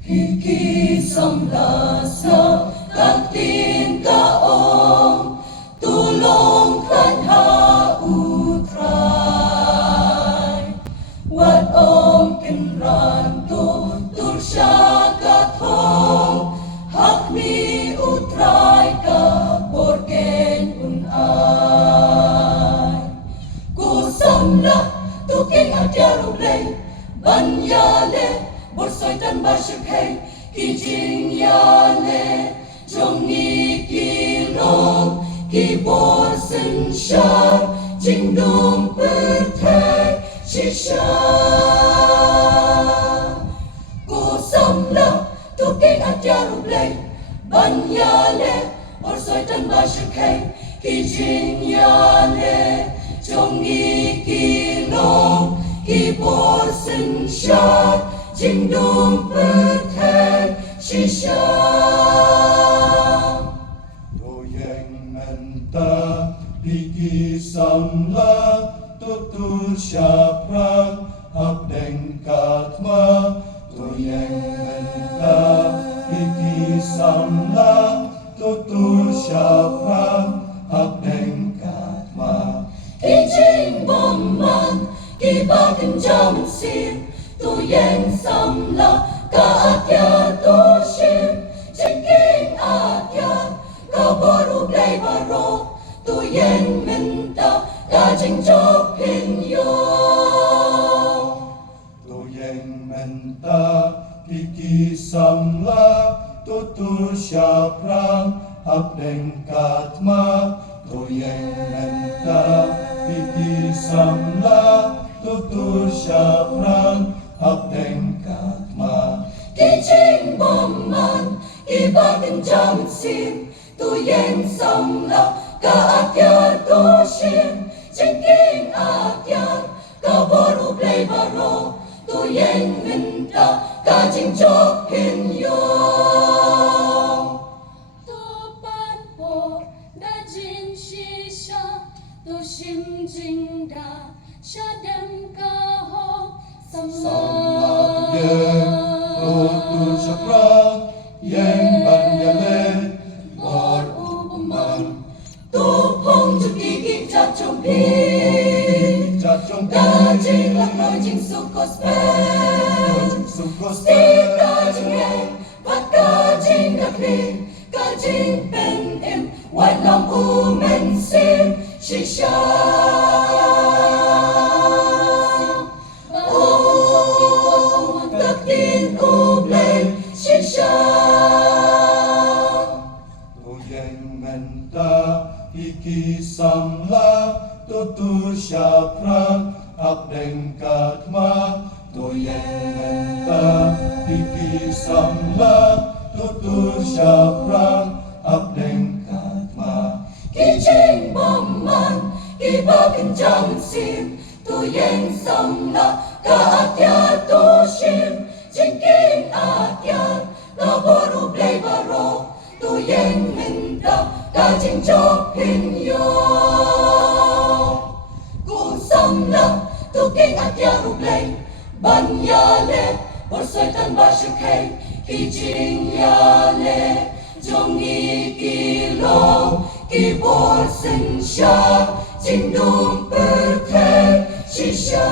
Kikisamla sa katinkaong tulong kanha utray. Wat om kinranto tursya katong hakmi utray ka porken unay. Kusamla tuking adyarulay banyale borsoy tan basyukay kijinyale jongi kilong kiborsen sya jingdong pertai shisha kusamla tuking adyarulay banyale borsoy tan basyukay kijinyale jongi kilong kiborsen sya jingdong pertai shisha Doyeng menta piki samla tutur syaprak abdeng katma Doyeng menta piki samla tutur syaprak abdeng katma Kijing bomman kibagan jaman sim Tuyeng samla kaatya toshim Jingking atya kaboru blay baro Tuyeng minta kajing jopin yo Doyeng menta piki samla tutur syaprak abdeng katma Doyeng menta piki samla tutur syaprak abdeng katma Kijing bomman kibagan jaman sim Tuyeng samla kaatya toshim Jingking atya kaboru blay baro Tuyeng minta kajing jopin yo Topan po da jin shisha toshim jingda shadam kaho Samla yeng tutur syaprak yeng banyale bor uman Tupong jugigit jachong pi Jachong Kajing lakno jing sukos pe sukos Steve kajing em Bat kajing dakli Kajing pen em White lam umen sim Shisha Oh Daktin ublay Shisha Doyeng menta piki samla tutur syaprak abdeng katma Doyeng menta piki samla tutur syaprak abdeng katma Kijing bomman kibagan jaman sim Tuyeng samla kaatya toshim Jingking atya kaboru blay baro Tuyeng minta kajing jopin yo Kusamla tuking atya rublay banyale borsoy tan basyukay kijinyale jongi kilong kiborsen sya jingdong pertai shisha